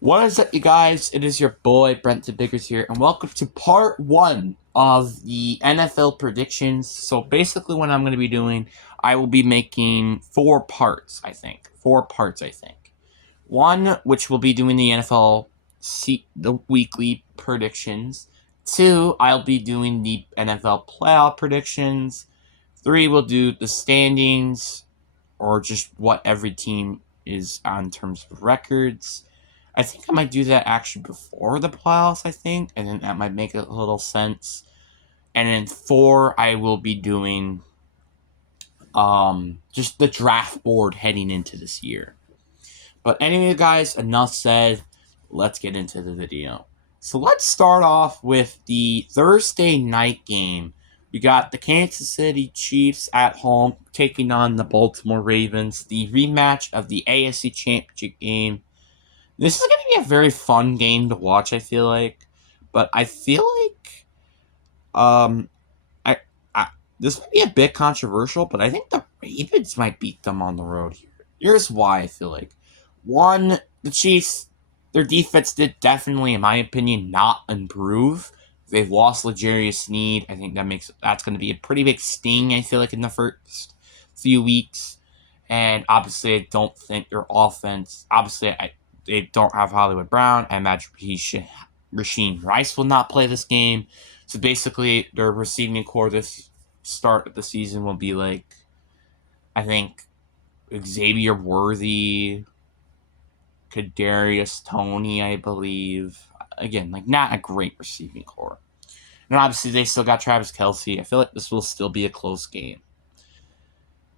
What is up, you guys? It is your boy Brenton Biggers here, and welcome to part one of the NFL predictions. So, basically, what I'm going to be doing, I will be making four parts, I think. One, which will be doing the the weekly predictions. Two, I'll be doing the NFL playoff predictions. Three, we'll do the standings, or just what every team is on in terms of records. I think I might do that actually before the playoffs, I think, and then that might make a little sense. And then four, I will be doing just the draft board heading into this year. But anyway, guys, enough said. Let's get into the video. So let's start off with the Thursday night game. We got the Kansas City Chiefs at home taking on the Baltimore Ravens, the rematch of the AFC Championship game. This is going to be a very fun game to watch, I feel like. But I feel like um I, I this might be a bit controversial, but I think the Ravens might beat them on the road here. Here's why I feel like. One, the Chiefs, their defense did definitely, in my opinion, not improve. They've lost L'Jarius Sneed. I think that's going to be a pretty big sting, I feel like, in the first few weeks. And obviously, I don't think their offense. They don't have Hollywood Brown. I imagine Rasheem Rice will not play this game. So basically, their receiving core this start of the season will be like, I think, Xavier Worthy, Kadarius Toney, I believe. Again, like not a great receiving core. And obviously, they still got Travis Kelce. I feel like this will still be a close game.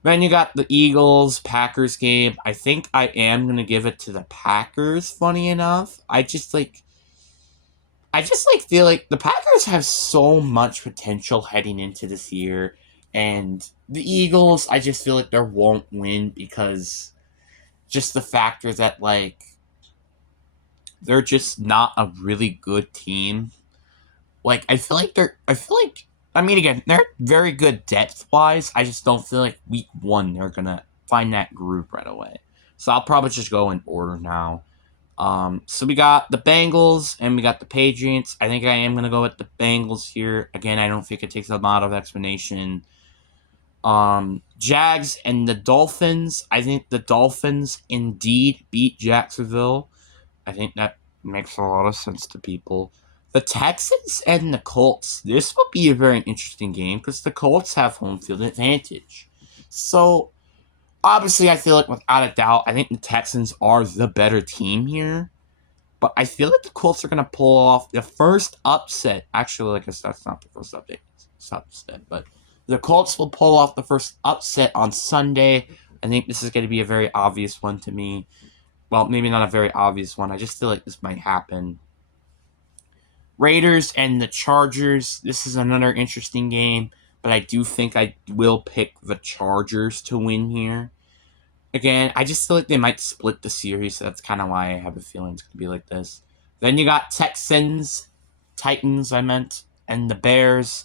Then you got the Eagles Packers game. I think I am gonna give it to the Packers. Funny enough, I just feel like the Packers have so much potential heading into this year, and the Eagles, I just feel like they won't win because just the factor that they're just not a really good team. Like I mean, again, they're very good depth wise. I just don't feel like week one they're gonna find that group right away. So I'll probably just go in order now. So we got the Bengals and we got the Patriots. I think I am gonna go with the Bengals here. Again, I don't think it takes a lot of explanation. Jags and the Dolphins. I think the Dolphins indeed beat Jacksonville. I think that makes a lot of sense to people. The Texans and the Colts. This will be a very interesting game because the Colts have home field advantage. So obviously, I feel like without a doubt, I think the Texans are the better team here. But I feel like the Colts are going to pull off the first upset. Actually, I guess that's not the first update. It's upset, but the Colts will pull off the first upset on Sunday. I think this is going to be a very obvious one to me. Well, maybe not a very obvious one. I just feel like this might happen. Raiders and the Chargers. This is another interesting game, but I do think I will pick the Chargers to win here. Again, I just feel like they might split the series, so that's kind of why I have a feeling it's going to be like this. Then you got Titans, and the Bears.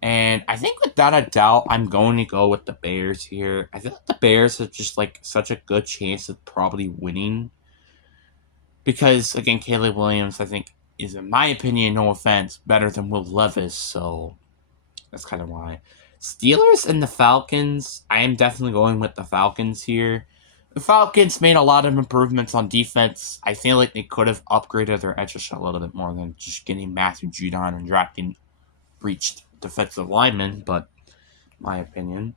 And I think without a doubt, I'm going to go with the Bears here. I feel like the Bears have just like such a good chance of probably winning. Because, again, Caleb Williams, I think, is, in my opinion, no offense, better than Will Levis, so that's kind of why. Steelers and the Falcons, I am definitely going with the Falcons here. The Falcons made a lot of improvements on defense. I feel like they could have upgraded their edge rush a little bit more than just getting Matthew Judon and drafting breached defensive linemen, but my opinion.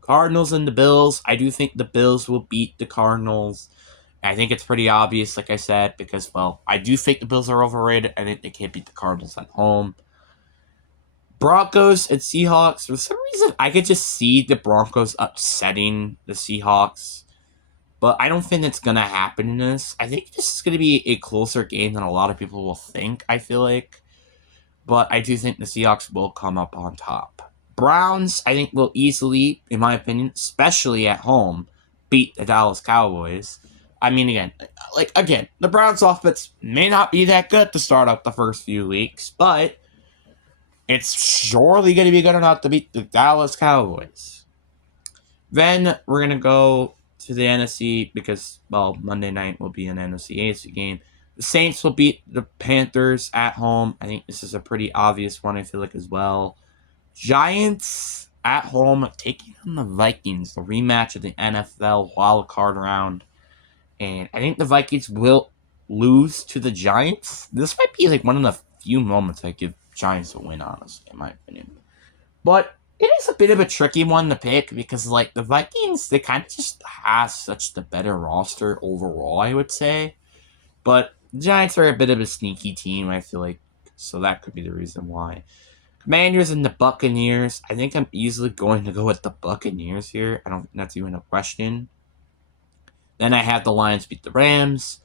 Cardinals and the Bills, I do think the Bills will beat the Cardinals. I think it's pretty obvious, like I said, because, well, I do think the Bills are overrated. I think they can't beat the Cardinals at home. Broncos and Seahawks. For some reason, I could just see the Broncos upsetting the Seahawks. But I don't think it's going to happen in this. I think this is going to be a closer game than a lot of people will think, I feel like. But I do think the Seahawks will come up on top. Browns, I think, will easily, in my opinion, especially at home, beat the Dallas Cowboys. I mean, again, the Browns' offense may not be that good to start out the first few weeks, but it's surely going to be good enough to beat the Dallas Cowboys. Then we're going to go to the NFC because, well, Monday night will be an NFC AFC game. The Saints will beat the Panthers at home. I think this is a pretty obvious one, I feel like, as well. Giants at home taking on the Vikings, the rematch of the NFL wild card round. And I think the Vikings will lose to the Giants. This might be like one of the few moments I give Giants a win, honestly, in my opinion. But it is a bit of a tricky one to pick because, like, the Vikings, they kind of just have such the better roster overall, I would say. But the Giants are a bit of a sneaky team, I feel like, so that could be the reason why. Commanders and the Buccaneers. I think I'm easily going to go with the Buccaneers here. I don't think that's even a question. Then I have the Lions beat the Rams,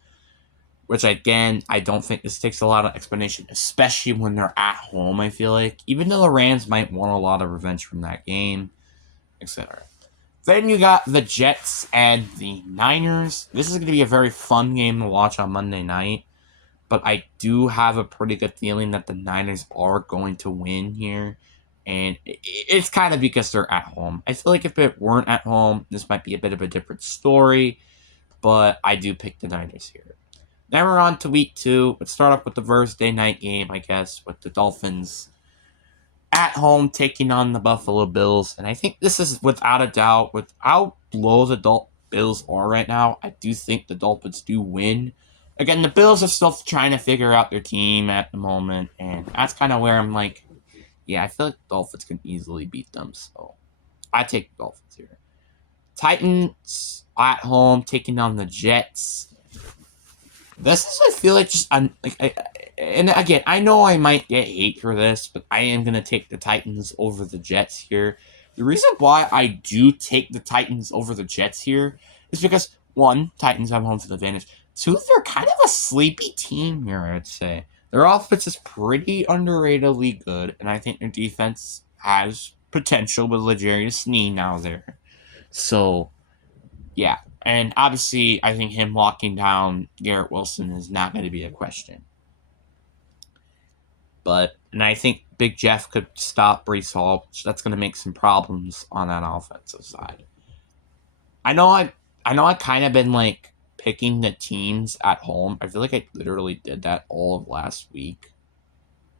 which, again, I don't think this takes a lot of explanation, especially when they're at home, I feel like. Even though the Rams might want a lot of revenge from that game, etc. Then you got the Jets and the Niners. This is going to be a very fun game to watch on Monday night. But I do have a pretty good feeling that the Niners are going to win here. And it's kind of because they're at home. I feel like if it weren't at home, this might be a bit of a different story. But I do pick the Niners here. Then we're on to week 2. Let's start off with the Thursday night game, I guess, with the Dolphins at home taking on the Buffalo Bills. And I think this is without a doubt, with how low the Bills are right now, I do think the Dolphins do win. Again, the Bills are still trying to figure out their team at the moment, and that's kind of where I'm like, yeah, I feel like the Dolphins can easily beat them, so I take the Dolphins here. Titans at home taking on the Jets. This is, I feel like, just and again, I know I might get hate for this, but I am gonna take the Titans over the Jets here. The reason why I do take the Titans over the Jets here is because, one, Titans have home field advantage. Two, they're kind of a sleepy team here, I'd say. Their offense is pretty underratedly good, and I think their defense has potential with L'Jarius Sneed now there. So, yeah. And obviously, I think him locking down Garrett Wilson is not going to be a question. And I think Big Jeff could stop Breece Hall, which that's going to make some problems on that offensive side. I know I kind of been like picking the teams at home. I feel like I literally did that all of last week.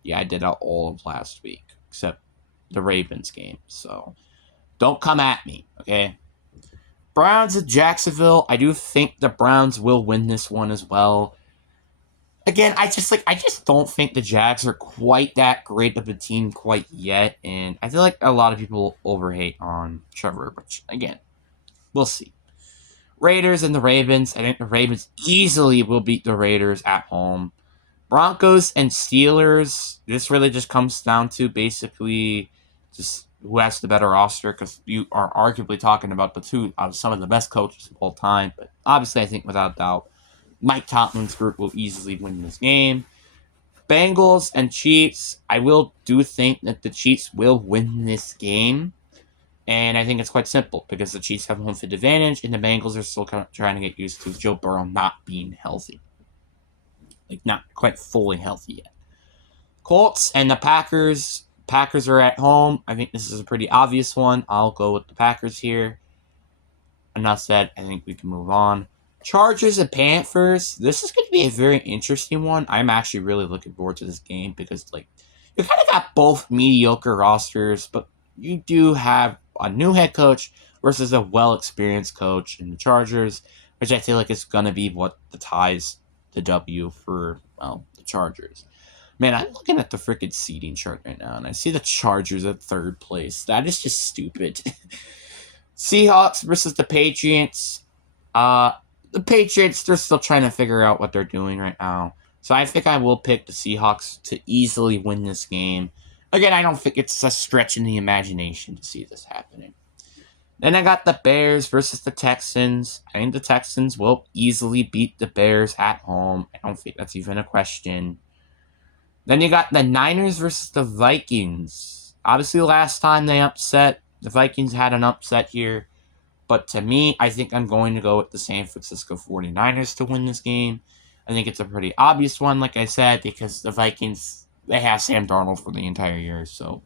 Yeah, I did that all of last week, except the Ravens game. So don't come at me, okay? Browns at Jacksonville. I do think the Browns will win this one as well. Again, I just don't think the Jags are quite that great of a team quite yet, and I feel like a lot of people overhate on Trevor, which, again, we'll see. Raiders and the Ravens. I think the Ravens easily will beat the Raiders at home. Broncos and Steelers. This really just comes down to basically just who has the better roster, because you are arguably talking about the two of some of the best coaches of all time. But obviously, I think without doubt, Mike Tomlin's group will easily win this game. Bengals and Chiefs. I do think that the Chiefs will win this game. And I think it's quite simple because the Chiefs have home field advantage and the Bengals are still kind of trying to get used to Joe Burrow not being healthy. Like, not quite fully healthy yet. Colts and the Packers. Packers are at home. I think this is a pretty obvious one. I'll go with the Packers here. Enough said. I think we can move on. Chargers and Panthers. This is going to be a very interesting one. I'm actually really looking forward to this game because, like, you kind of got both mediocre rosters, but you do have a new head coach versus a well-experienced coach in the Chargers, which I feel like is going to be what ties the W for, well, the Chargers. Man, I'm looking at the freaking seeding chart right now, and I see the Chargers at 3rd place. That is just stupid. Seahawks versus the Patriots. The Patriots, they're still trying to figure out what they're doing right now. So I think I will pick the Seahawks to easily win this game. Again, I don't think it's a stretch in the imagination to see this happening. Then I got the Bears versus the Texans. I think the Texans will easily beat the Bears at home. I don't think that's even a question. Then you got the Niners versus the Vikings. Obviously, last time the Vikings had an upset here. But to me, I think I'm going to go with the San Francisco 49ers to win this game. I think it's a pretty obvious one, like I said, because the Vikings, they have Sam Darnold for the entire year, so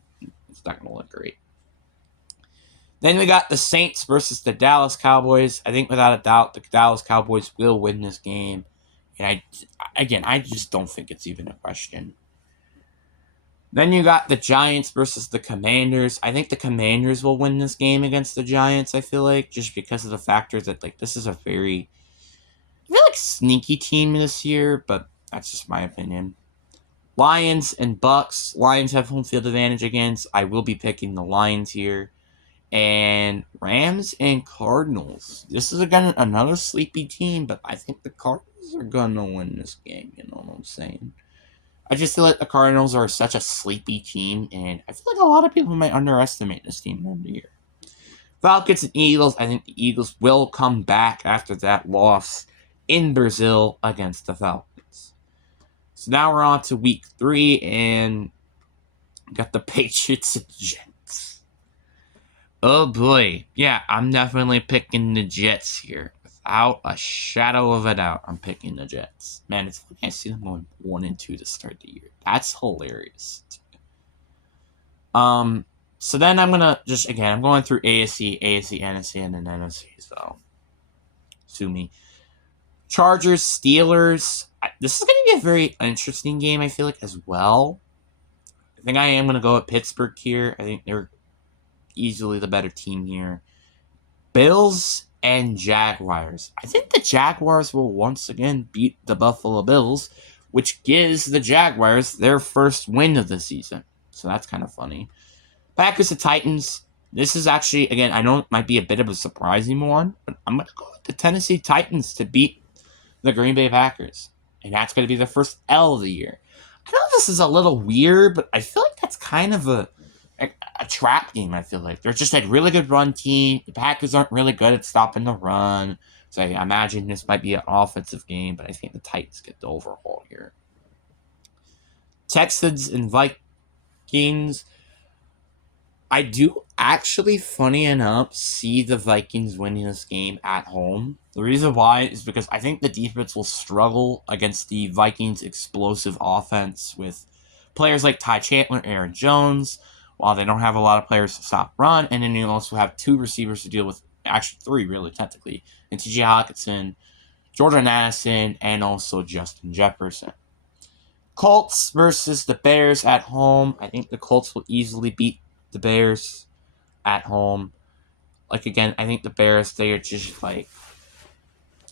it's not going to look great. Then we got the Saints versus the Dallas Cowboys. I think without a doubt, the Dallas Cowboys will win this game. And I just don't think it's even a question. Then you got the Giants versus the Commanders. I think the Commanders will win this game against the Giants, I feel like, just because of the factor that, like, this is a very, I feel like, sneaky team this year, but that's just my opinion. Lions and Bucks. Lions have home field advantage against. I will be picking the Lions here. And Rams and Cardinals. This is, again, another sleepy team, but I think the Cardinals are going to win this game, you know what I'm saying? I just feel like the Cardinals are such a sleepy team, and I feel like a lot of people might underestimate this team over the year. Falcons and Eagles. I think the Eagles will come back after that loss in Brazil against the Falcons. So now we're on to week 3, and got the Patriots and Jets. Oh boy. Yeah, I'm definitely picking the Jets here. Without a shadow of a doubt, I'm picking the Jets. Man, it's funny I see them going 1-2 to start the year. That's hilarious. So then I'm gonna I'm going through AFC, NFC, and then NFC. So sue me. Chargers, Steelers. This is gonna be a very interesting game, I feel like, as well. I think I am gonna go with Pittsburgh here. I think they're easily the better team here. Bills and Jaguars. I think the Jaguars will once again beat the Buffalo Bills, which gives the Jaguars their first win of the season. So that's kind of funny. Packers and Titans. This is actually, again, I know it might be a bit of a surprising one, but I'm going to go with the Tennessee Titans to beat the Green Bay Packers. And that's going to be the first L of the year. I know this is a little weird, but I feel like that's kind of a trap game, I feel like. They're just a really good run team. The Packers aren't really good at stopping the run. So I imagine this might be an offensive game, but I think the Titans get the overhaul here. Texans and Vikings. I do actually, funny enough, see the Vikings winning this game at home. The reason why is because I think the defense will struggle against the Vikings' explosive offense with players like Ty Chandler, Aaron Jones, while they don't have a lot of players to stop run, and then you also have 2 receivers to deal with, actually 3 really, technically, and T.J. Hockenson, Jordan Addison, and also Justin Jefferson. Colts versus the Bears at home. I think the Colts will easily beat the Bears at home. Like, again, I think the Bears, they are just like,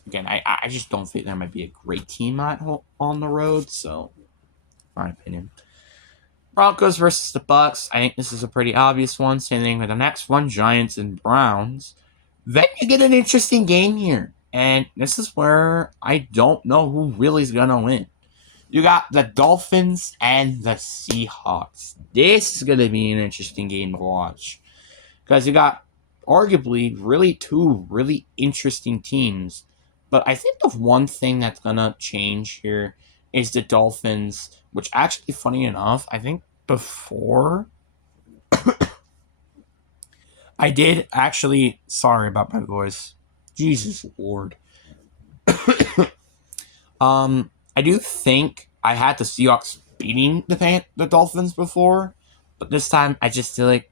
again, I just don't think there might be a great team at home on the road, so, my opinion. Broncos versus the Bucks. I think this is a pretty obvious one. Same thing with the next one, Giants and Browns. Then you get an interesting game here, and this is where I don't know who really is going to win. You got the Dolphins and the Seahawks. This is going to be an interesting game to watch. Because you got arguably really 2 really interesting teams. But I think the one thing that's going to change here is the Dolphins, which actually, funny enough, I think before I did actually, sorry about my voice. Jesus Lord. I do think I had the Seahawks beating the Dolphins before, but this time I just feel like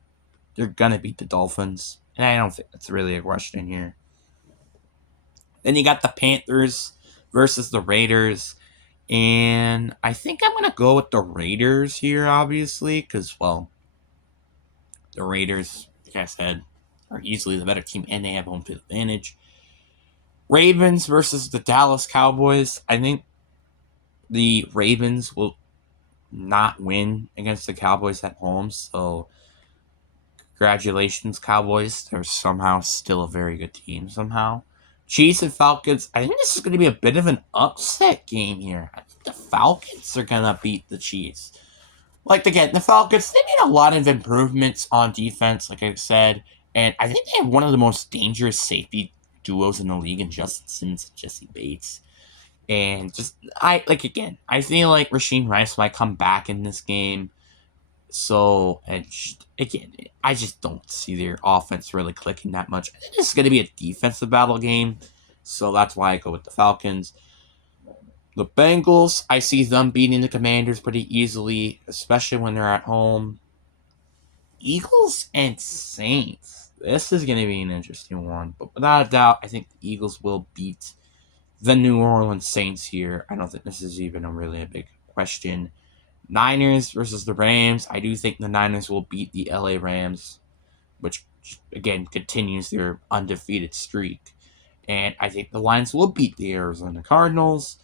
they're gonna beat the Dolphins, and I don't think that's really a question here. Then you got the Panthers versus the Raiders, and I think I'm gonna go with the Raiders here, obviously, because, well, the Raiders, like I said, are easily the better team, and they have home field advantage. Ravens versus the Dallas Cowboys. I think the Ravens will not win against the Cowboys at home, so congratulations, Cowboys. They're somehow still a very good team somehow. Chiefs and Falcons. I think this is going to be a bit of an upset game here. I think the Falcons are going to beat the Chiefs. Like, again, the Falcons, they made a lot of improvements on defense, like I said, and I think they have one of the most dangerous safety duos in the league in Justin Simmons and Jesse Bates. And I feel like Rasheed Rice might come back in this game. So, again, I just don't see their offense really clicking that much. I think this is going to be a defensive battle game. So that's why I go with the Falcons. The Bengals, I see them beating the Commanders pretty easily, especially when they're at home. Eagles and Saints. this is going to be an interesting one. But without a doubt, I think the Eagles will beat the New Orleans Saints here. I don't think this is even a big question. Niners versus the Rams. I do think the Niners will beat the LA Rams, which, again, continues their undefeated streak. And I think the Lions will beat the Arizona Cardinals,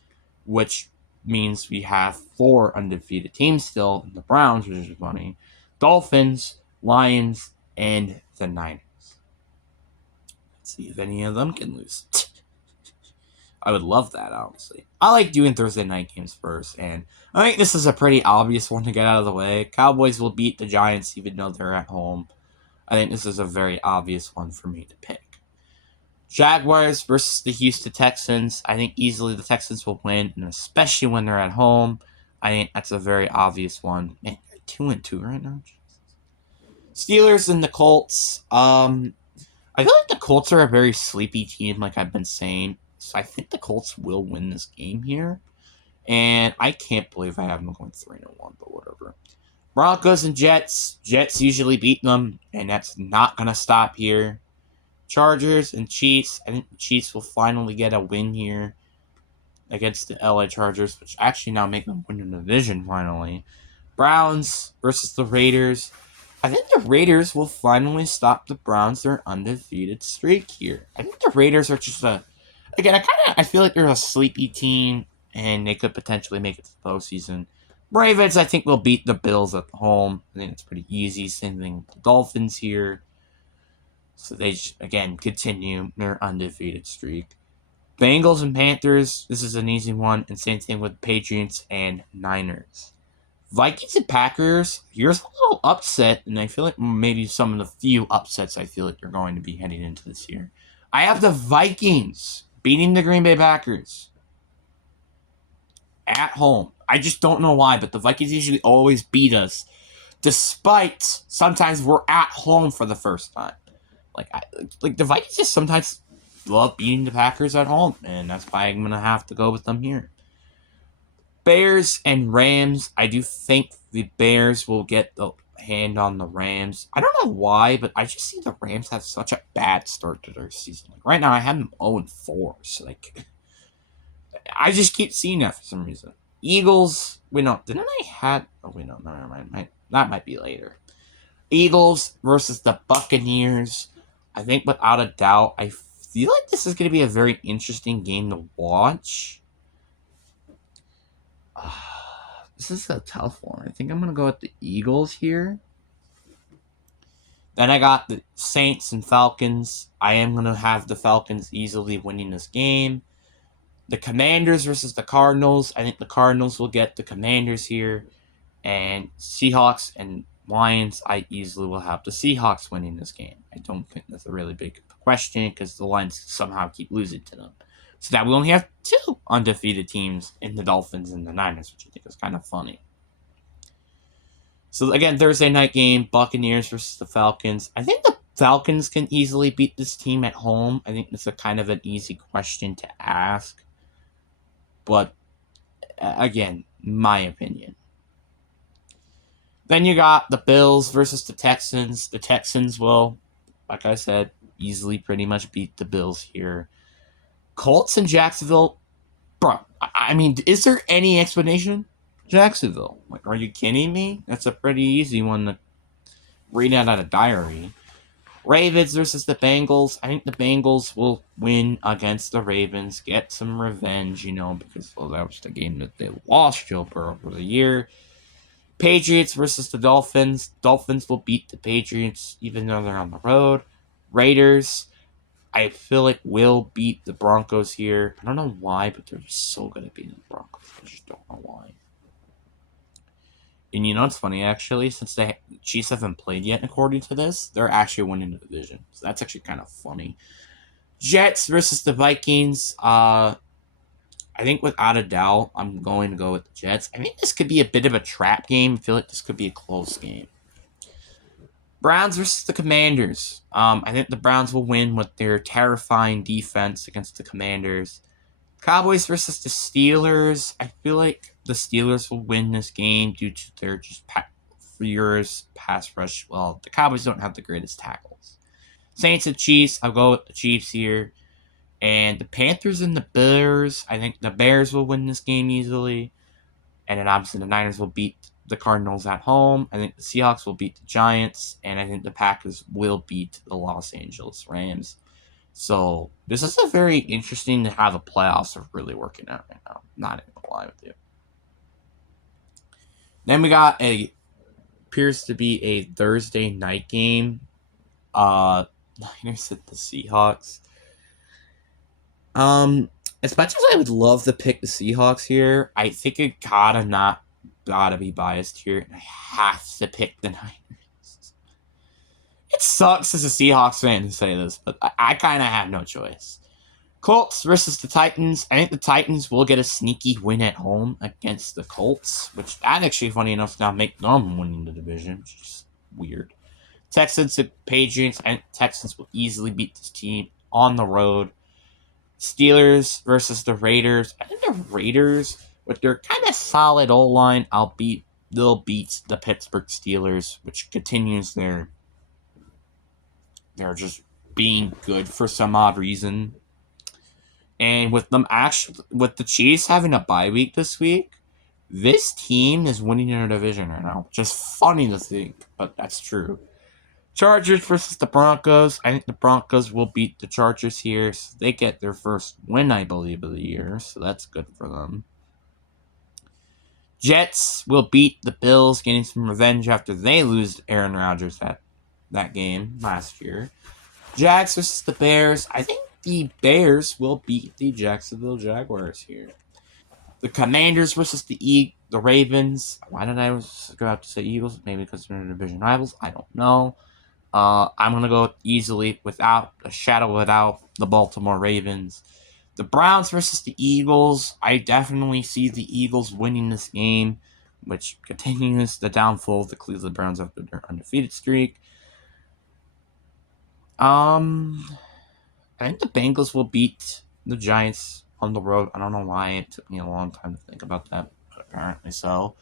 which means we have 4 undefeated teams still in the Browns, which is funny. Dolphins, Lions, and the Niners. Let's see if any of them can lose. I would love that, honestly. I like doing Thursday night games first, and I think this is a pretty obvious one to get out of the way. Cowboys will beat the Giants even though they're at home. I think this is a very obvious one for me to pick. Jaguars versus the Houston Texans. I think easily the Texans will win, and especially when they're at home. I think that's a very obvious one. Man, they're 2-2 right now. Steelers and the Colts. I feel like the Colts are a very sleepy team, like I've been saying. So I think the Colts will win this game here. And I can't believe I have them going 3-1, but whatever. Broncos and Jets. Jets usually beat them, and that's not going to stop here. Chargers and Chiefs. I think the Chiefs will finally get a win here against the LA Chargers, which actually now make them win the division finally. Browns versus the Raiders. I think the Raiders will finally stop the Browns their undefeated streak here. I think the Raiders are just I feel like they're a sleepy team, and they could potentially make it to the postseason. Ravens, I think, will beat the Bills at home. I think it's pretty easy. Same thing with the Dolphins here. So they just, again, continue their undefeated streak. Bengals and Panthers, this is an easy one. And same thing with Patriots and Niners. Vikings and Packers, here's a little upset. And I feel like maybe some of the few upsets I feel like they're going to be heading into this year. I have the Vikings beating the Green Bay Packers at home. I just don't know why, but the Vikings usually always beat us, despite sometimes we're at home for the first time. Like the Vikings just sometimes love beating the Packers at home, and that's why I'm gonna have to go with them here. Bears and Rams. I do think the Bears will get the hand on the Rams. I don't know why, but I just see the Rams have such a bad start to their season. Like right now, I have them 0-4. So I just keep seeing that for some reason. Eagles. Wait, no, didn't I had? Oh wait, no, never mind. That might be later. Eagles versus the Buccaneers. I think without a doubt, I feel like this is going to be a very interesting game to watch. This is a tough one. I think I'm going to go with the Eagles here. Then I got the Saints and Falcons. I am going to have the Falcons easily winning this game. The Commanders versus the Cardinals. I think the Cardinals will get the Commanders here. And Seahawks and Lions, I easily will have the Seahawks winning this game. I don't think that's a really big question because the Lions somehow keep losing to them. So that we only have 2 undefeated teams in the Dolphins and the Niners, which I think is kind of funny. So again, Thursday night game, Buccaneers versus the Falcons. I think the Falcons can easily beat this team at home. I think it's a kind of an easy question to ask. But again, my opinion. Then you got the Bills versus the Texans. The Texans will, like I said, easily pretty much beat the Bills here. Colts and Jacksonville. Bro, I mean, is there any explanation? Jacksonville. Like, are you kidding me? That's a pretty easy one to read out of a diary. Ravens versus the Bengals. I think the Bengals will win against the Ravens, get some revenge, because that was the game that they lost Joe Burrow for the year. Patriots versus the Dolphins. Dolphins will beat the Patriots even though they're on the road. Raiders, I feel like will beat the Broncos here. I don't know why, but they're just so good at beating the Broncos. I just don't know why. And it's funny, actually, since the Chiefs haven't played yet, according to this, they're actually winning the division. So that's actually kind of funny. Jets versus the Vikings. I think without a doubt, I'm going to go with the Jets. I think this could be a bit of a trap game. I feel like this could be a close game. Browns versus the Commanders. I think the Browns will win with their terrifying defense against the Commanders. Cowboys versus the Steelers. I feel like the Steelers will win this game due to their just furious pass rush. Well, the Cowboys don't have the greatest tackles. Saints and Chiefs, I'll go with the Chiefs here. And the Panthers and the Bears, I think the Bears will win this game easily. And then obviously the Niners will beat the Cardinals at home. I think the Seahawks will beat the Giants. And I think the Packers will beat the Los Angeles Rams. So this is a very interesting to how the playoffs are really working out right now. Not even gonna lie with you. Then we got appears to be a Thursday night game. Niners at the Seahawks. As much as I would love to pick the Seahawks here, I think it gotta be biased here, and I have to pick the Niners. It sucks as a Seahawks fan to say this, but I kind of have no choice. Colts versus the Titans. I think the Titans will get a sneaky win at home against the Colts, which that actually, funny enough, now make them winning the division, which is weird. Texans and Patriots. I think Texans will easily beat this team on the road. Steelers versus the Raiders. I think the Raiders, with their kind of solid O-line, they'll beat the Pittsburgh Steelers, which continues their just being good for some odd reason. And with the Chiefs having a bye week this week, this team is winning their division right now. Just funny to think, but that's true. Chargers versus the Broncos. I think the Broncos will beat the Chargers here. So they get their first win, I believe, of the year. So that's good for them. Jets will beat the Bills, getting some revenge after they lose Aaron Rodgers that game last year. Jags versus the Bears. I think the Bears will beat the Jacksonville Jaguars here. The Commanders versus the Ravens. Why did I go out to say Eagles? Maybe because they're division rivals. I don't know. I'm going to go easily without a shadow without the Baltimore Ravens. The Browns versus the Eagles. I definitely see the Eagles winning this game, which continues the downfall of the Cleveland Browns after their undefeated streak. I think the Bengals will beat the Giants on the road. I don't know why it took me a long time to think about that, but apparently so.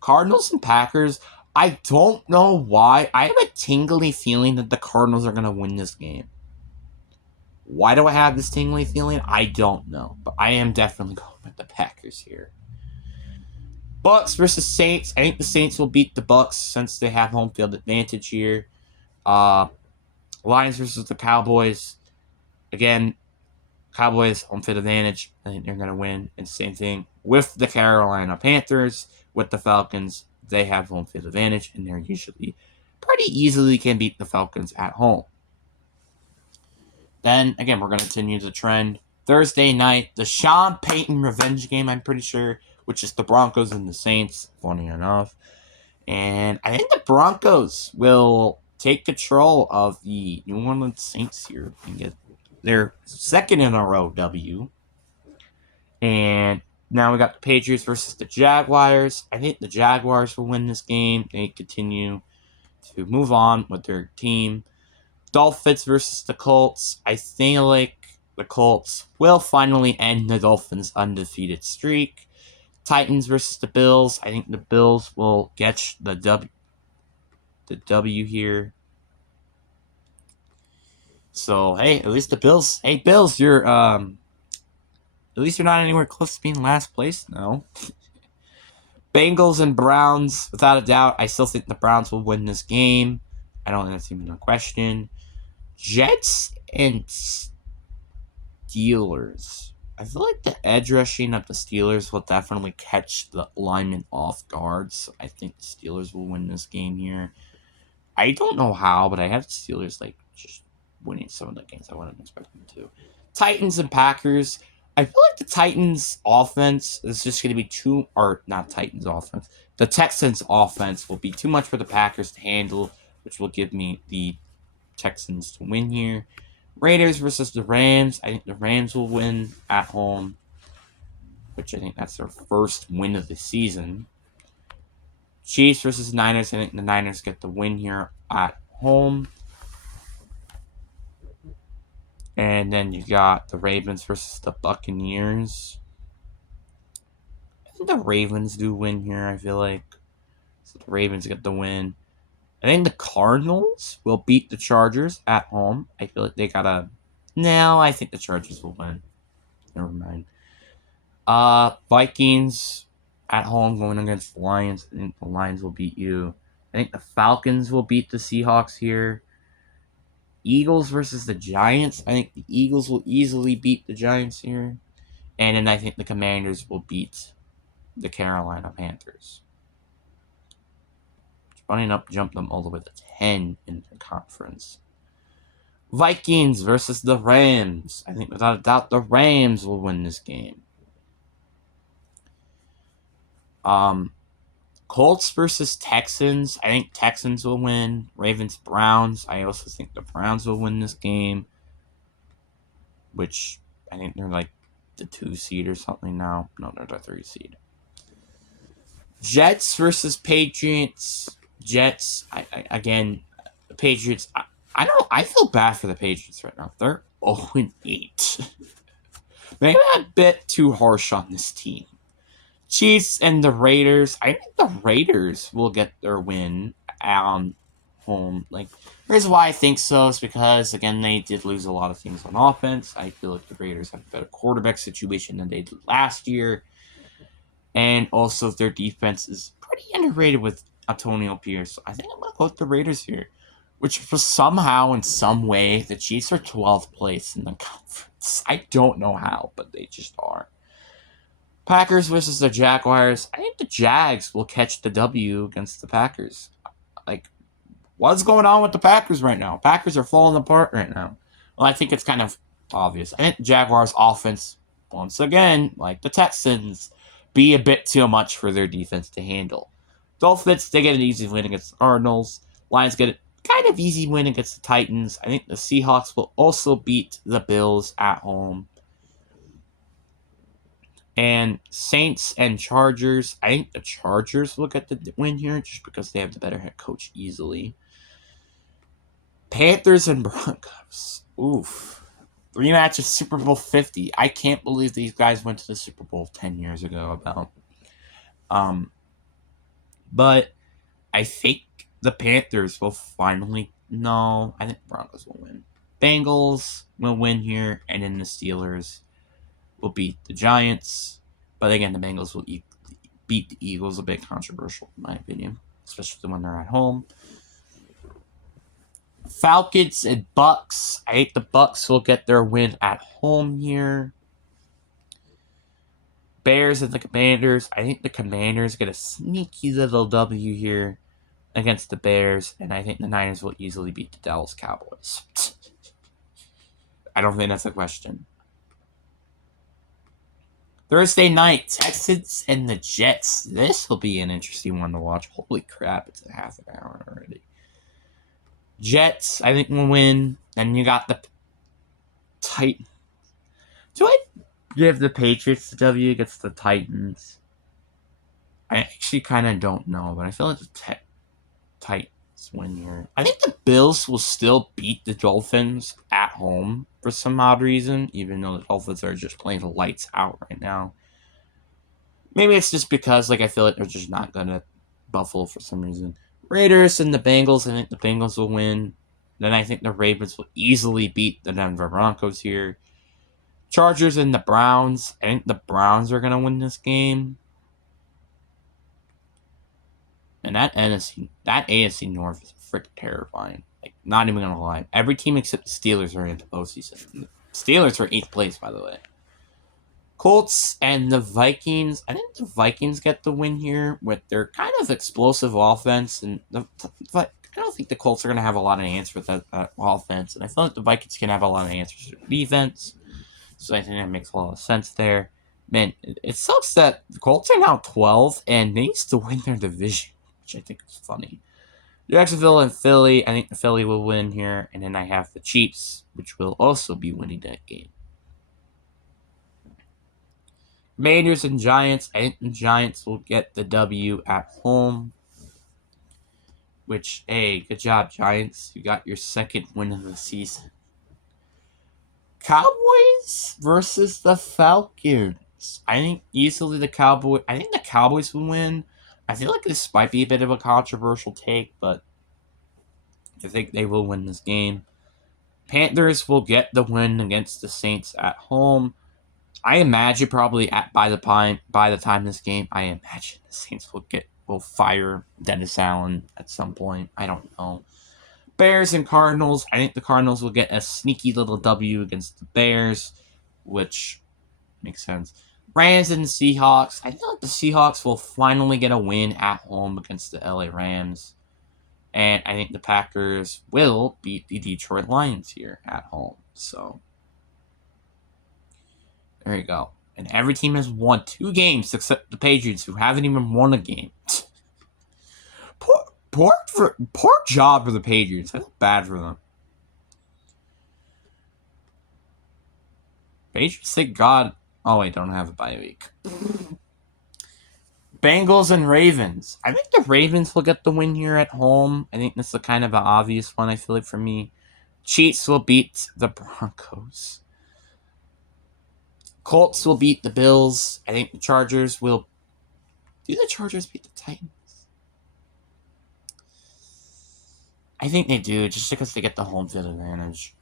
Cardinals and Packers. I don't know why. I have a tingly feeling that the Cardinals are going to win this game. Why do I have this tingly feeling? I don't know. But I am definitely going with the Packers here. Bucks versus Saints. I think the Saints will beat the Bucks since they have home field advantage here. Lions versus the Cowboys. Again, Cowboys home field advantage. I think they're going to win. And same thing with the Carolina Panthers. With the Falcons, they have home field advantage, and they're usually pretty easily can beat the Falcons at home. Then, again, we're going to continue the trend. Thursday night, the Sean Payton revenge game, I'm pretty sure, which is the Broncos and the Saints, funny enough. And I think the Broncos will take control of the New Orleans Saints here and get their second in a row W. And now we got the Patriots versus the Jaguars. I think the Jaguars will win this game. They continue to move on with their team. Dolphins versus the Colts. I feel like the Colts will finally end the Dolphins' undefeated streak. Titans versus the Bills. I think the Bills will get the W here. So hey, at least the Bills. Hey Bills, you're at least you're not anywhere close to being last place now. Bengals and Browns, without a doubt, I still think the Browns will win this game. I don't think that's even a question. Jets and Steelers. I feel like the edge rushing of the Steelers will definitely catch the linemen off guard. So I think the Steelers will win this game here. I don't know how, but I have the Steelers just winning some of the games I wouldn't expect them to. Titans and Packers. I feel like the Titans offense is just going to be the Texans offense will be too much for the Packers to handle, which will give me the Texans to win here. Raiders versus the Rams. I think the Rams will win at home, which I think that's their first win of the season. Chiefs versus Niners. I think the Niners get the win here at home. And then you got the Ravens versus the Buccaneers. I think the Ravens do win here, I feel like. So the Ravens get the win. I think the Cardinals will beat the Chargers at home. I feel like they gotta. No, I think the Chargers will win. Never mind. Vikings at home going against the Lions. I think the Lions will beat you. I think the Falcons will beat the Seahawks here. Eagles versus the Giants. I think the Eagles will easily beat the Giants here. And then I think the Commanders will beat the Carolina Panthers. Funny enough, jump them all the way to 10 in the conference. Vikings versus the Rams. I think without a doubt the Rams will win this game. Colts versus Texans. I think Texans will win. Ravens, Browns. I also think the Browns will win this game. Which I think they're like the 2 seed or something now. No, they're the 3 seed. Jets versus Patriots. Jets. The Patriots. I feel bad for the Patriots right now. They're 0-8. Maybe I'm a bit too harsh on this team. Chiefs and the Raiders. I think the Raiders will get their win home. Like, here's why I think so. Is because, again, they did lose a lot of things on offense. I feel like the Raiders have a better quarterback situation than they did last year. And also, their defense is pretty underrated with Antonio Pierce. So I think I'm going to go with the Raiders here. Which, for somehow, in some way, the Chiefs are 12th place in the conference. I don't know how, but they just are. Packers versus the Jaguars. I think the Jags will catch the W against the Packers. Like, what's going on with the Packers right now? Packers are falling apart right now. Well, I think it's kind of obvious. I think the Jaguars' offense, once again, like the Texans, be a bit too much for their defense to handle. Dolphins, they get an easy win against the Cardinals. Lions get a kind of easy win against the Titans. I think the Seahawks will also beat the Bills at home. And Saints and Chargers. I think the Chargers will get the win here just because they have the better head coach easily. Panthers and Broncos. Oof. Rematch of Super Bowl 50. I can't believe these guys went to the Super Bowl 10 years ago but I think the Panthers will finally. No, I think the Broncos will win. Bengals will win here, and then the Steelers will beat the Giants. But again, the Bengals will beat the Eagles. A bit controversial, in my opinion, especially when they're at home. Falcons and Bucks. I think the Bucks will get their win at home here. Bears and the Commanders. I think the Commanders get a sneaky little W here against the Bears, and I think the Niners will easily beat the Dallas Cowboys. I don't think that's a question. Thursday night, Texans and the Jets. This will be an interesting one to watch. Holy crap, it's a half an hour already. Jets, I think, will win. Then you got the Titans. Do I give the Patriots the W against the Titans? I actually kind of don't know, but I feel like the Titans win here. I think the Bills will still beat the Dolphins at home for some odd reason, even though the Dolphins are just playing the lights out right now. Maybe it's just because, I feel like they're just not going to Buffalo for some reason. Raiders and the Bengals. I think the Bengals will win. Then I think the Ravens will easily beat the Denver Broncos here. Chargers and the Browns. I think the Browns are going to win this game. And that AFC North is freaking terrifying. Not even going to lie. Every team except the Steelers are in the postseason. The Steelers are 8th place, by the way. Colts and the Vikings. I think the Vikings get the win here with their kind of explosive offense. And I don't think the Colts are going to have a lot of answers with that offense. And I feel like the Vikings can have a lot of answers with defense. So I think that makes a lot of sense there. Man, it sucks that the Colts are now 12 and they used to win their division, which I think is funny. Jacksonville and Philly. I think the Philly will win here. And then I have the Chiefs, which will also be winning that game. Commanders and Giants. I think the Giants will get the W at home. Which, hey, good job, Giants. You got your second win of the season. Cowboys versus the Falcons. I think easily the Cowboys will win. I feel like this might be a bit of a controversial take, but I think they will win this game. Panthers will get the win against the Saints at home. I imagine probably by the time this game, I imagine the Saints will fire Dennis Allen at some point. I don't know. Bears and Cardinals. I think the Cardinals will get a sneaky little W against the Bears, which makes sense. Rams and Seahawks. I feel like the Seahawks will finally get a win at home against the LA Rams. And I think the Packers will beat the Detroit Lions here at home. So, there you go. And every team has won 2 games except the Patriots, who haven't even won a game. Poor job for the Patriots. I feel bad for them. Patriots, thank God. Oh, wait, don't have a bye week. Bengals and Ravens. I think the Ravens will get the win here at home. I think this is kind of an obvious one, I feel like, for me. Chiefs will beat the Broncos. Colts will beat the Bills. I think the Chargers will... Do the Chargers beat the Titans? I think they do, just because they get the home field advantage.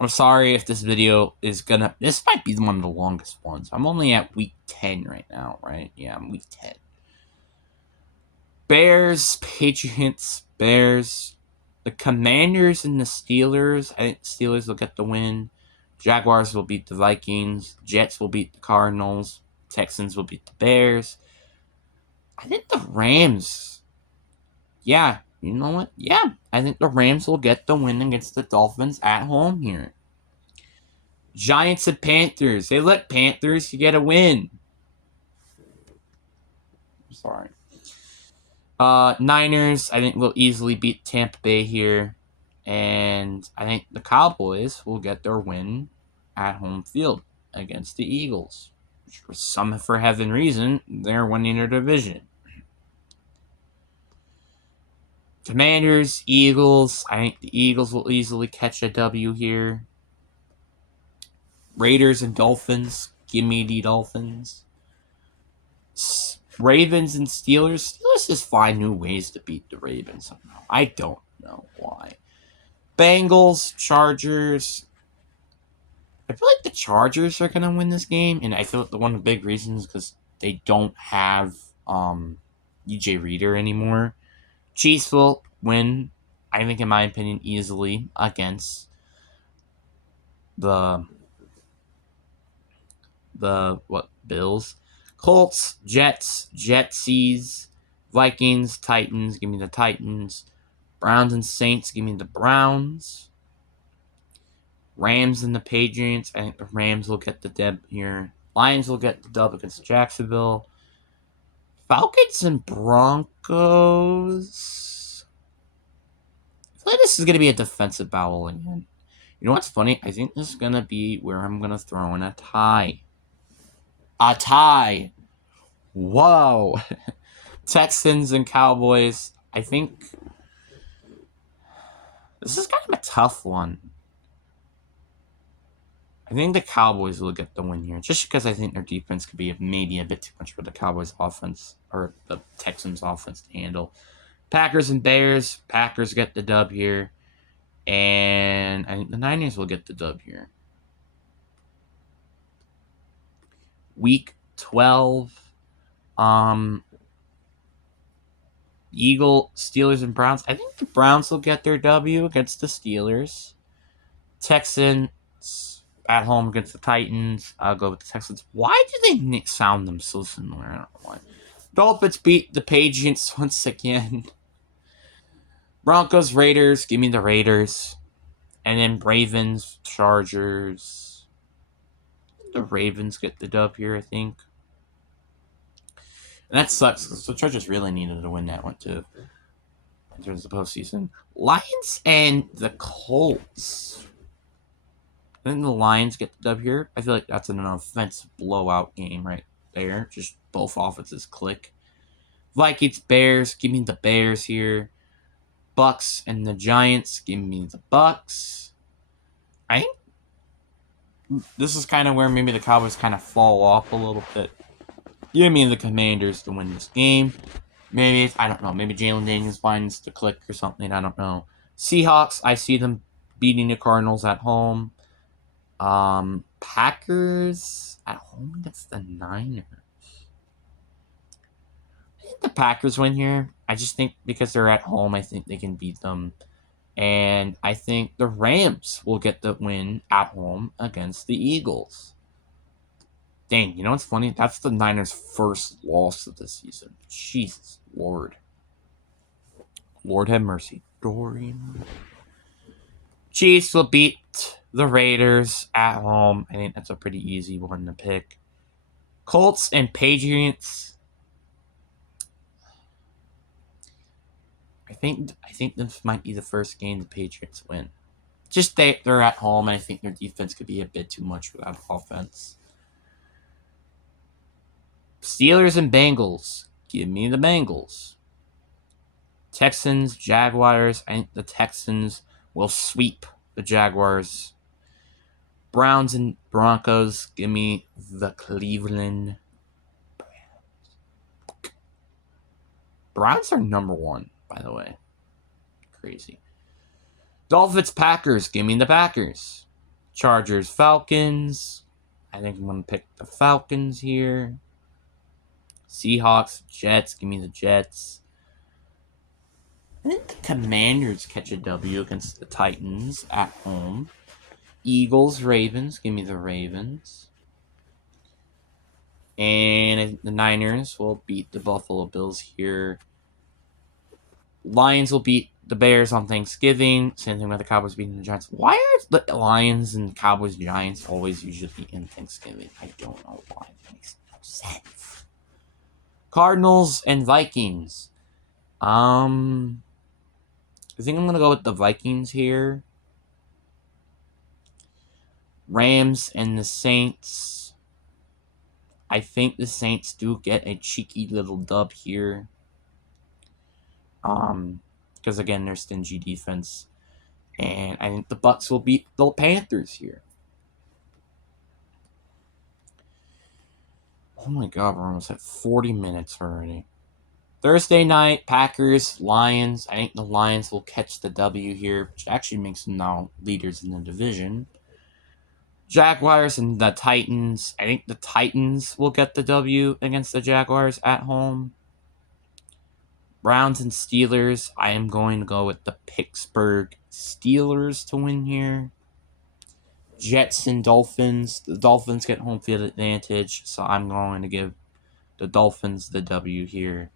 I'm sorry if this video is gonna... This might be one of the longest ones. I'm only at week 10 right now, right? Yeah, I'm week 10. Bears, Patriots, Bears. The Commanders and the Steelers. I think the Steelers will get the win. Jaguars will beat the Vikings. Jets will beat the Cardinals. Texans will beat the Bears. I think the Rams... Yeah, you know what? Yeah, I think the Rams will get the win against the Dolphins at home here. Giants and Panthers. Hey, look, Panthers, you get a win. I'm sorry. Niners, I think, will easily beat Tampa Bay here. And I think the Cowboys will get their win at home field against the Eagles. Which, for some for heaven reason, they're winning their division. Commanders, Eagles. I think the Eagles will easily catch a W here. Raiders and Dolphins. Give me the Dolphins. Ravens and Steelers. Steelers just find new ways to beat the Ravens somehow. I don't know why. Bengals, Chargers. I feel like the Chargers are going to win this game. And I feel like one of the big reasons is because they don't have DJ Reader anymore. Chiefs will win, I think, in my opinion, easily against the Bills. Colts, Jets, Jetsies, Vikings, Titans, give me the Titans. Browns and Saints, give me the Browns. Rams and the Patriots, I think the Rams will get the dub here. Lions will get the dub against Jacksonville. Falcons and Broncos. I feel like this is going to be a defensive battle again. You know what's funny? I think this is going to be where I'm going to throw in a tie. A tie. Whoa. Texans and Cowboys. I think this is kind of a tough one. I think the Cowboys will get the win here, just because I think their defense could be maybe a bit too much for the Cowboys offense, or the Texans offense to handle. Packers and Bears. Packers get the dub here. And I think the Niners will get the dub here. Week 12. Steelers and Browns. I think the Browns will get their W against the Steelers. Texans at home against the Titans. I'll go with the Texans. Why do they sound them so similar? I don't know why. Dolphins beat the Patriots once again. Broncos, Raiders. Give me the Raiders. And then Ravens, Chargers. The Ravens get the dub here, I think. And that sucks, because the Chargers really needed to win that one, too. In terms of the postseason. Lions and the Colts. I think the Lions get the dub here. I feel like that's an offensive blowout game right there. Just both offenses click. Vikings, Bears. Give me the Bears here. Bucks and the Giants. Give me the Bucks. I think this is kind of where maybe the Cowboys kind of fall off a little bit. Give me the Commanders to win this game. Maybe, I don't know. Maybe Jalen Daniels finds the click or something. I don't know. Seahawks, I see them beating the Cardinals at home. Packers at home against the Niners. I think the Packers win here. I just think because they're at home, I think they can beat them. And I think the Rams will get the win at home against the Eagles. Dang, you know what's funny? That's the Niners' first loss of the season. Jesus Lord. Lord have mercy. Dorian. Chiefs will beat the Raiders at home. I think that's a pretty easy one to pick. Colts and Patriots. I think this might be the first game the Patriots win. Just they're at home, and I think their defense could be a bit too much for that offense. Steelers and Bengals. Give me the Bengals. Texans, Jaguars. I think the Texans will sweep the Jaguars. Browns and Broncos. Give me the Cleveland Browns. Browns are number 1, by the way. Crazy. Dolphins, Packers. Give me the Packers. Chargers, Falcons. I think I'm going to pick the Falcons here. Seahawks, Jets. Give me the Jets. I think the Commanders catch a W against the Titans at home. Eagles, Ravens. Give me the Ravens. And the Niners will beat the Buffalo Bills here. Lions will beat the Bears on Thanksgiving. Same thing with the Cowboys beating the Giants. Why are the Lions and Cowboys Giants always usually in Thanksgiving? I don't know why. It makes no sense. Cardinals and Vikings. I think I'm going to go with the Vikings here. Rams and the Saints. I think the Saints do get a cheeky little dub here. Because again, they're stingy defense. And I think the Bucs will beat the Panthers here. Oh my god, we're almost at 40 minutes already. Thursday night, Packers, Lions. I think the Lions will catch the W here, which actually makes them now leaders in the division. Jaguars and the Titans. I think the Titans will get the W against the Jaguars at home. Browns and Steelers. I am going to go with the Pittsburgh Steelers to win here. Jets and Dolphins. The Dolphins get home field advantage, so I'm going to give the Dolphins the W here.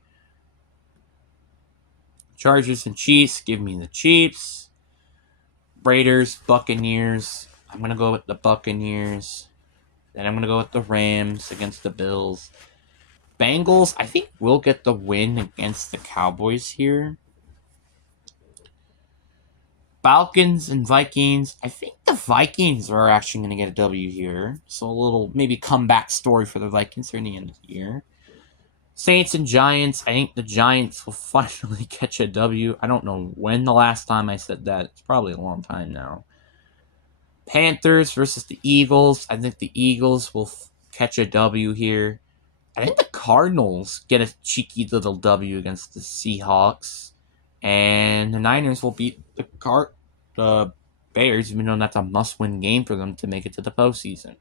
Chargers and Chiefs. Give me the Chiefs. Raiders, Buccaneers. I'm going to go with the Buccaneers. Then I'm going to go with the Rams against the Bills. Bengals, I think will get the win against the Cowboys here. Falcons and Vikings. I think the Vikings are actually going to get a W here. So a little maybe comeback story for the Vikings near the end of the year. Saints and Giants. I think the Giants will finally catch a W. I don't know when the last time I said that. It's probably a long time now. Panthers versus the Eagles. I think the Eagles will catch a W here. I think the Cardinals get a cheeky little W against the Seahawks. And the Niners will beat the Bears, even though that's a must-win game for them to make it to the postseason.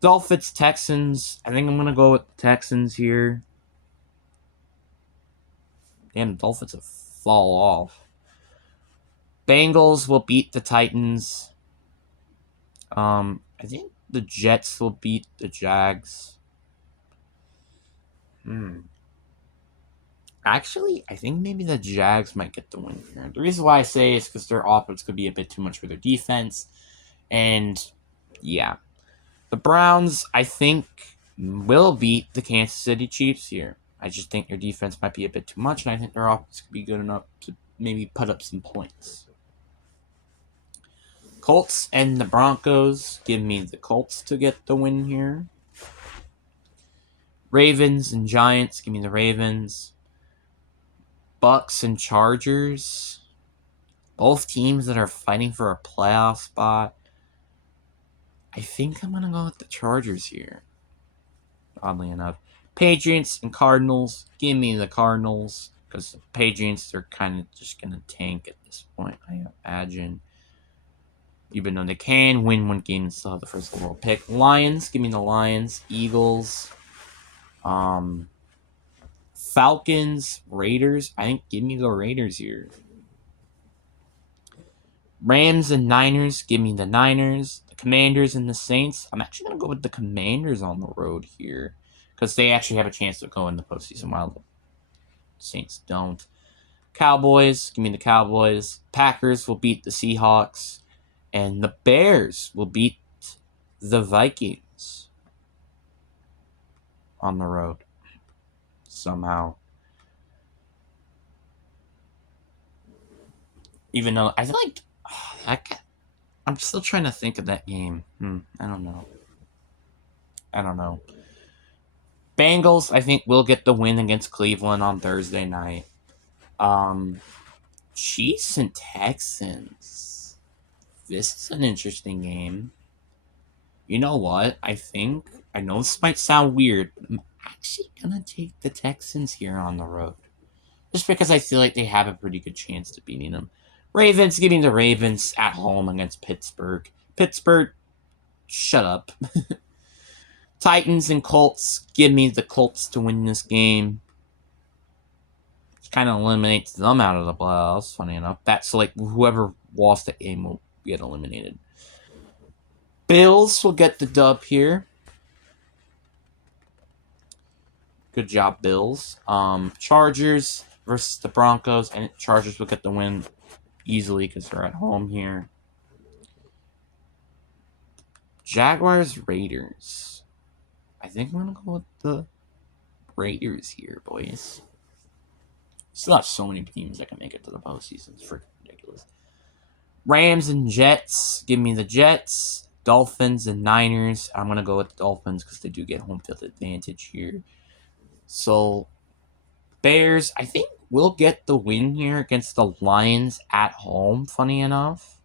Dolphins, Texans. I think I'm going to go with the Texans here. Damn, the Dolphins have fall off. Bengals will beat the Titans. I think the Jets will beat the Jags. Actually, I think maybe the Jags might get the win here. The reason why I say is because their offense could be a bit too much for their defense. And, yeah. The Browns, I think, will beat the Kansas City Chiefs here. I just think their defense might be a bit too much, and I think their offense could be good enough to maybe put up some points. Colts and the Broncos. Give me the Colts to get the win here. Ravens and Giants. Give me the Ravens. Bucks and Chargers. Both teams that are fighting for a playoff spot. I think I'm going to go with the Chargers here. oddly enough. Patriots and Cardinals. Give me the Cardinals. Because the Patriots are kind of just going to tank at this point, I imagine. Even though they can win one game and still have the first overall pick. Lions. Give me the Lions. Eagles. Falcons. Raiders. I think give me the Raiders here. Rams and Niners. Give me the Niners. The Commanders and the Saints. I'm actually going to go with the Commanders on the road here. Because they actually have a chance to go in the postseason while the Saints don't. Cowboys, give me the Cowboys. Packers will beat the Seahawks. And the Bears will beat the Vikings on the road. Somehow. Even though I feel like I'm still trying to think of that game. I don't know. Bengals, I think, will get the win against Cleveland on Thursday night. Chiefs and Texans. This is an interesting game. You know what? I know this might sound weird, but I'm actually going to take the Texans here on the road. Just because I feel like they have a pretty good chance to beating them. Ravens, give me the Ravens at home against Pittsburgh. Pittsburgh, shut up. Titans and Colts, give me the Colts to win this game. Kind of eliminates them out of the playoffs, funny enough. That's like whoever lost the game will get eliminated. Bills will get the dub here. Good job, Bills. Chargers versus the Broncos, and Chargers will get the win easily because they're at home here. Jaguars, Raiders. I think I'm going to go with the Raiders here, boys. Still have so many teams that can make it to the postseason. It's freaking ridiculous. Rams and Jets. Give me the Jets. Dolphins and Niners. I'm going to go with the Dolphins because they do get home field advantage here. So, Bears, I think, will get the win here against the Lions at home, funny enough.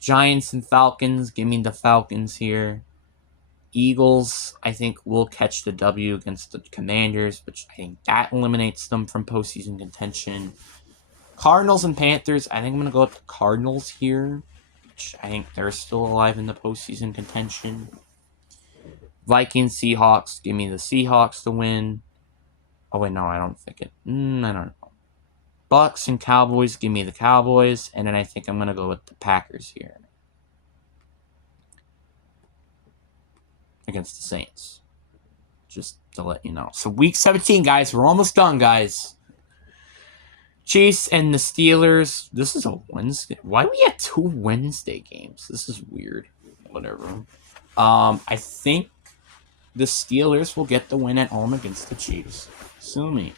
Giants and Falcons. Give me the Falcons here. Eagles, I think, will catch the W against the Commanders, which I think that eliminates them from postseason contention. Cardinals and Panthers, I think I'm going to go with the Cardinals here, which I think they're still alive in the postseason contention. Vikings, Seahawks, give me the Seahawks to win. Oh, wait, no, I don't think it. I don't know. Bucks and Cowboys, give me the Cowboys, and then I think I'm going to go with the Packers here against the Saints. Just to let you know. So week 17, guys. We're almost done, guys. Chiefs and the Steelers. This is a Wednesday. Why do we have 2 Wednesday games? This is weird. Whatever. I think the Steelers will get the win at home against the Chiefs. Sue me.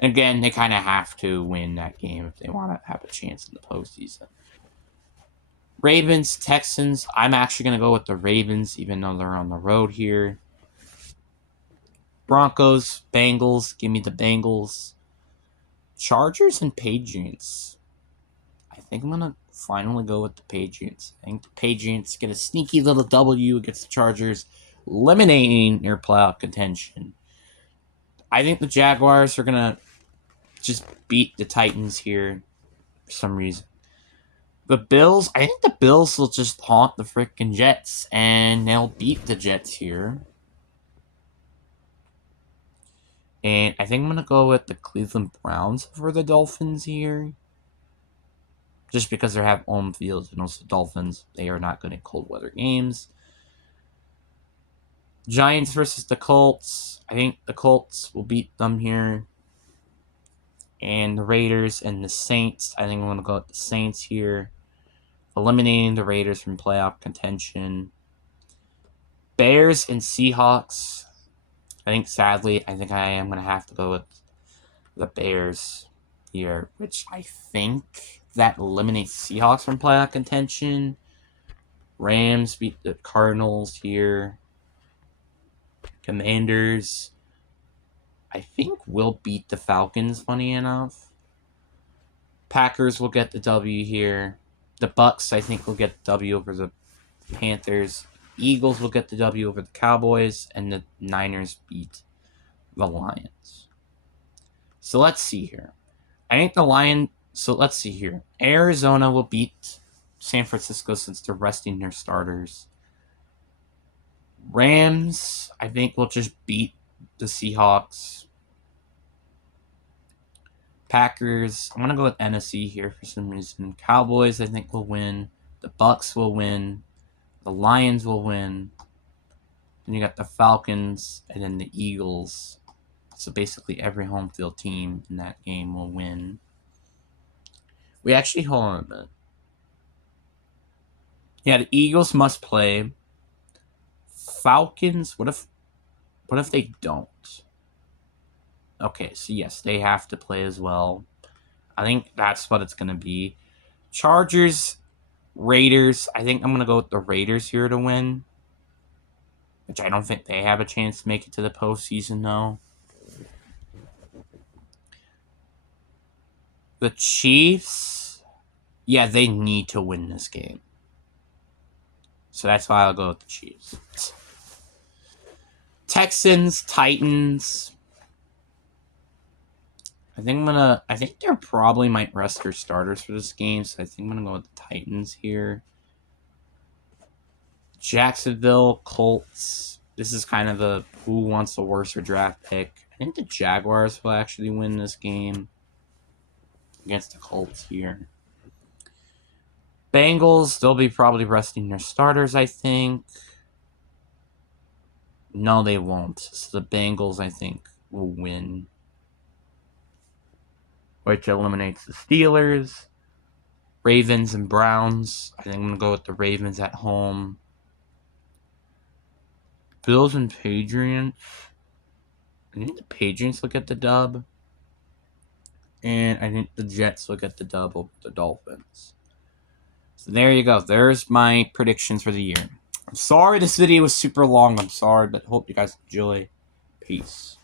Again, they kind of have to win that game if they want to have a chance in the postseason. Ravens, Texans. I'm actually going to go with the Ravens, even though they're on the road here. Broncos, Bengals. Give me the Bengals. Chargers and Patriots. I think I'm going to finally go with the Patriots. I think the Patriots get a sneaky little W against the Chargers, eliminating their playoff contention. I think the Jaguars are going to just beat the Titans here for some reason. The Bills, I think the Bills will just haunt the freaking Jets, and they'll beat the Jets here. And I think I'm going to go with the Cleveland Browns for the Dolphins here. Just because they have home field, and also the Dolphins, they are not good at cold weather games. Giants versus the Colts. I think the Colts will beat them here. And the Raiders and the Saints. I think I'm going to go with the Saints here, eliminating the Raiders from playoff contention. Bears and Seahawks. I think, sadly, I am going to have to go with the Bears here, which I think that eliminates Seahawks from playoff contention. Rams beat the Cardinals here. Commanders, I think, will beat the Falcons, funny enough. Packers will get the W here. The Bucks, I think, will get the W over the Panthers. Eagles will get the W over the Cowboys, and the Niners beat the Lions. So let's see here. I think the Lions... So let's see here. Arizona will beat San Francisco since they're resting their starters. Rams, I think, will just beat the Seahawks. Packers, I'm going to go with NFC here for some reason. Cowboys, I think, will win. The Bucks will win. The Lions will win. Then you got the Falcons and then the Eagles. So basically every home field team in that game will win. We actually, hold on a minute. Yeah, the Eagles must play. Falcons, what if they don't? Okay, so yes, they have to play as well. I think that's what it's going to be. Chargers, Raiders. I think I'm going to go with the Raiders here to win. Which I don't think they have a chance to make it to the postseason, though. The Chiefs, yeah, they need to win this game. So that's why I'll go with the Chiefs. Texans, Titans. I think they probably might rest their starters for this game, so I think I'm gonna go with the Titans here. Jacksonville, Colts. This is kind of a who wants the worse draft pick. I think the Jaguars will actually win this game against the Colts here. Bengals, they'll be probably resting their starters, I think. No, they won't. So the Bengals, I think, will win. Which eliminates the Steelers. Ravens and Browns. I think I'm going to go with the Ravens at home. Bills and Patriots. I think the Patriots will get the dub. And I think the Jets will get the dub over the Dolphins. So there you go. There's my predictions for the year. I'm sorry this video was super long. I'm sorry, but hope you guys enjoy. Peace.